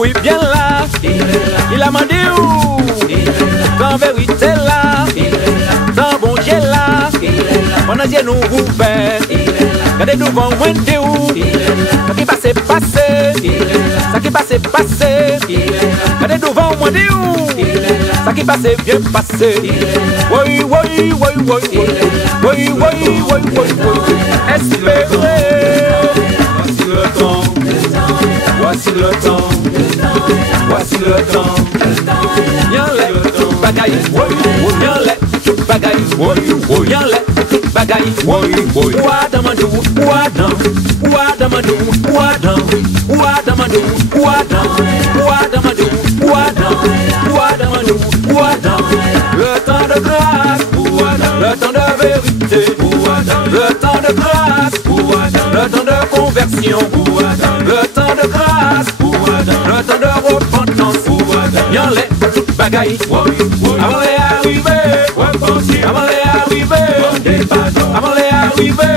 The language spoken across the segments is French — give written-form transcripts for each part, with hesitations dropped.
Oui, bien là, il a mandé où? Dans vérité là, dans bon Dieu là, on a dit nous ouvert. Regardez devant moi de où? Ça qui passe, ça qui passe, regardez devant moi de où? Ça qui passe, bien passé. Oui, oui, oui, oui, oui, oui, oui, oui, oui, espérez. Voici le temps. Voici le temps, voici le temps. Y'en l'a, tout bagaille, y'en l'a, tout bagaille, y'en l'a, tout bagaille. Ouadamadou, ouadam, ouadamadou, ouadam, ouadamadou, ouadam, ouadamadou, ouadam, ouadamadou, ouadam. Le temps de grâce, le temps de vérité, le temps de grâce, le temps de conversion, le temps de grâce, le temps de repentance. Y'en l'a, tout bagaille. Avant les arriver, avant les arriver, avant les arriver.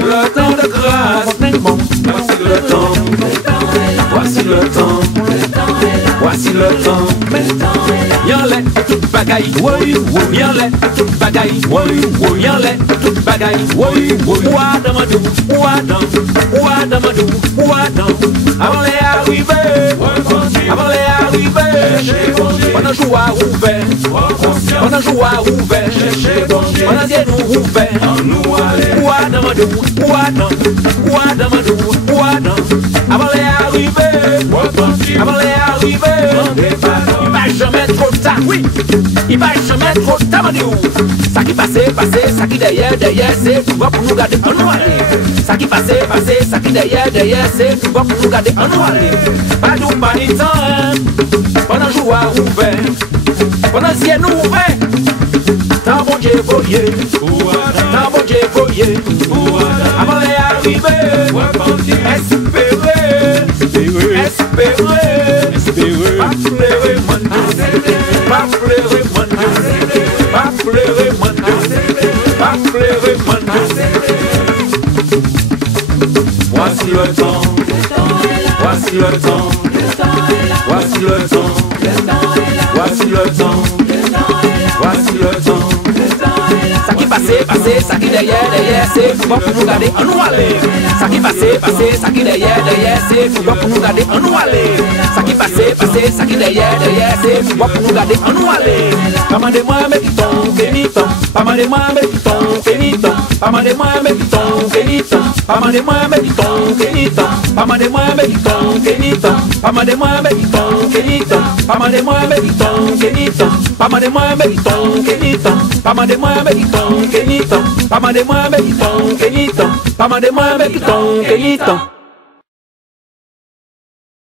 Le temps de grâce. Voici le temps. Voici le temps. Voici le temps. Y'en l'a, tout bagaille. Y'en l'a, tout bagaille. Y'en l'a, tout bagaille. Ouadamadou, ouadam, ouadamadou, ouadam. Avant les arriver, avant les arriver. On a joué à ouvert, on a joué à ouvert, on a dit nous ouvert. Ouadamadou, ouadam, ouadamadou, ouadam. Avant les arriver, avant les arriver. Il va jamais trop tard, oui. Il va jamais trop tard, Madiou. Ça qui passe, ça qui derrière, c'est tout va pour nous garder en nous aller. Ça qui passe, ça qui derrière, c'est tout va pour nous garder en nous aller. Pas d'où, pas ni temps, on a joué à ouvert, on a ciel nous ouvert. Tant bon Dieu voyez, tant bon Dieu voyez. Avant les arriver, espérer, espérer, pas pleurer, pas pleurer, pas pleurer, pas pleurer. Voici le temps, voici le temps, voici le temps, voici le temps, voici le temps. Ça qui passe, ça qui derrière, c'est tout pour nous garder en nous aller. Ça qui passe, ça qui derrière, c'est tout pour nous garder en nous aller. Ça qui passe, ça qui derrière, c'est tout pour nous garder en nous aller. Pas mal de moi, mais qui tombe, pénitent. Pas mal de moi, mais qui tombe, pénitent. Pas mal de moi, mais qui tombe, pénitent. Pas mal de moi, mais qui tombe, pénitent. Pas mal de moi, mais qui tombe, pénitent. Pas mal de moi, mais qui tombe, pénitent. Pas mal de moi, mais qui tombe, pénitent. Pas mal de moi, mais qui tombe, pénitent. Pas mal de moi, mais qui tombe, pénitent. Pas mal de moi, mais qui tombe, pénitent. Pas mal de moi, mais qui tombe, pénitent.